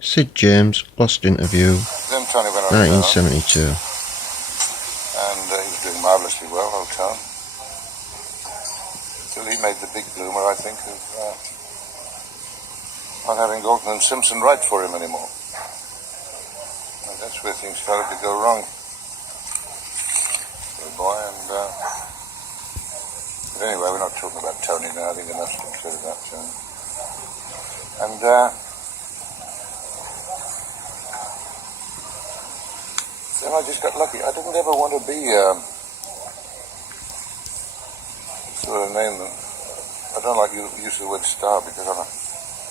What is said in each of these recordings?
Sid James, Lost Interview, Then Tony went on 1972. And he was doing marvellously well, old Tone. Till he made the big bloomer, I think, of not having Galton and Simpson write for him anymore. And that's where things started to go wrong for the boy. But anyway, we're not talking about Tony now. I think enough to consider about Tony. And then I just got lucky. I didn't ever want to be sort of name them. I don't like you use the word star because I'm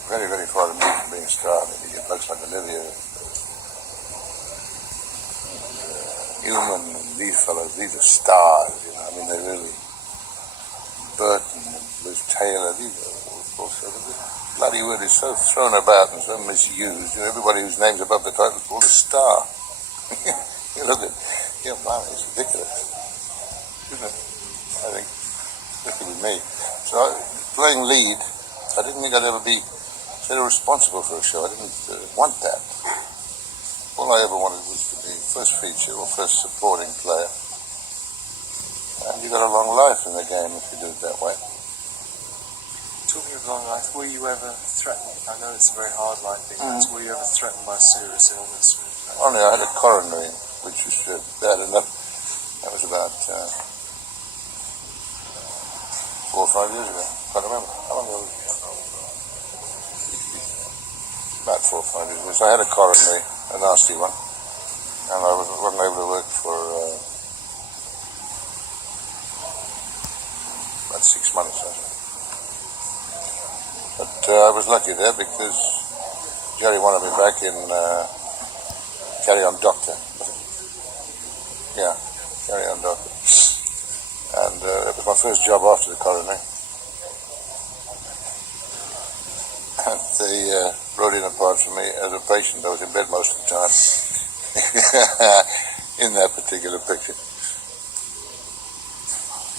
very, very far removed from being a star. Maybe you get blokes like Olivia, Newman, and these fellows. These are stars, you know. I mean, they're really Burton and Liz Taylor. These are all sort of. The bloody word is so thrown about and so misused. You know, everybody whose name's above the title is called a star. You look at, blimey, it's ridiculous, isn't it? I think, particularly with me. So playing lead, I didn't think I'd ever be so responsible for a show. I didn't want that. All I ever wanted was to be first feature or first supporting player. And you got a long life in the game if you do it that way. Talking of long life, were you ever threatened? I know it's a very hard life being were you ever threatened by serious illness? Only I had a coronary, which was bad enough. That was about 4 or 5 years ago. I can't remember. How long ago was it? About 4 or 5 years ago. So I had a coronary, a nasty one. And I wasn't able to work for about 6 months or so. But I was lucky there because Jerry wanted me back in Carry On Doctor. Yeah, Carry On Doctor. And it was my first job after the coronary. And they wrote in a part for me as a patient. I was in bed most of the time in that particular picture.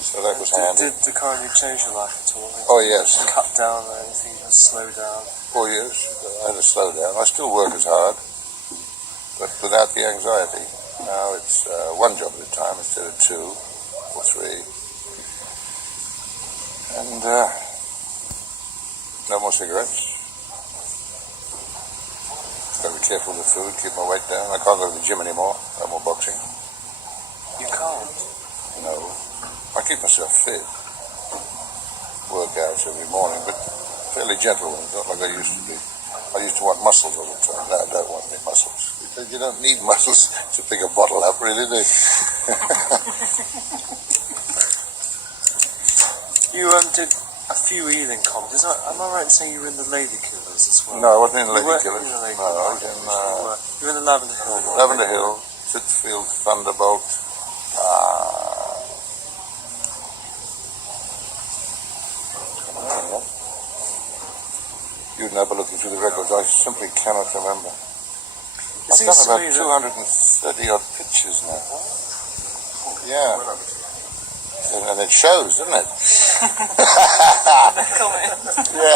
So that was handy. Did the coronary change your life at all? Oh, yes. Cut down or anything, slow down? 4 years. I had to slow down. I still work as hard, but without the anxiety. Now it's one job at a time instead of 2 or 3. And no more cigarettes. Got to be careful with food, keep my weight down. I can't go to the gym anymore. No more boxing. You can't? No. I keep myself fit. Workouts every morning, but fairly gentle ones, not like I used to be. I used to want muscles all the time. Now I don't want any muscles. Because you don't need muscles to pick a bottle up, really, do you? You did a few Ealing comedies. Am I right in saying you were in the Lady Killers as well? No, I wasn't in the Lady Killers. No, I was in... you were in the Lavender Hill. Lavender Hill, Sitfield, Thunderbolt. You'd know by looking through the records. I simply cannot remember. I've done about 230 odd pictures now. Yeah. And it shows, doesn't it? Yeah.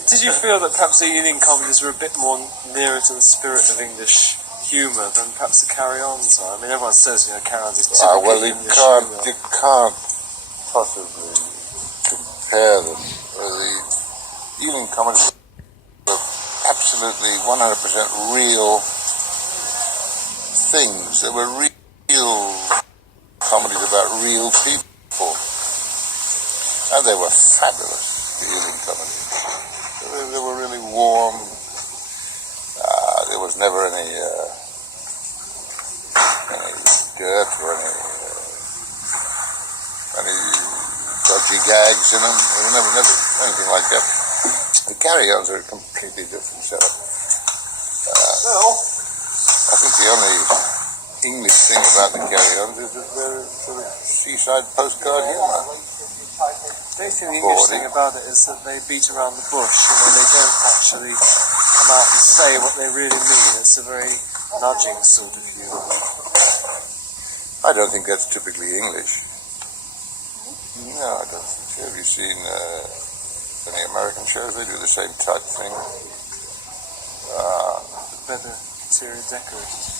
Did you feel that perhaps the Ealing comedies were a bit more nearer to the spirit of English humour than perhaps the Carry Ons are? I mean, everyone says, Carry Ons is typically English humour. You can't possibly compare them. The Ealing comedies were absolutely 100% real things. They were real comedies about real people. And they were fabulous, the Ealing comedies. They were really warm. There was never any dirt or any dodgy gags in them. There was never anything like that. The Carry-Ons are a completely different setup. I think the only English thing about the Carry-Ons is that they're sort of seaside postcard humour. The only thing the English thing about it is that they beat around the bush. They don't actually come out and say what they really mean. It's a very nudging sort of humour. I don't think that's typically English. No, I don't think so. Have you seen Any American shows, they do the same type thing. Leather interior decorated.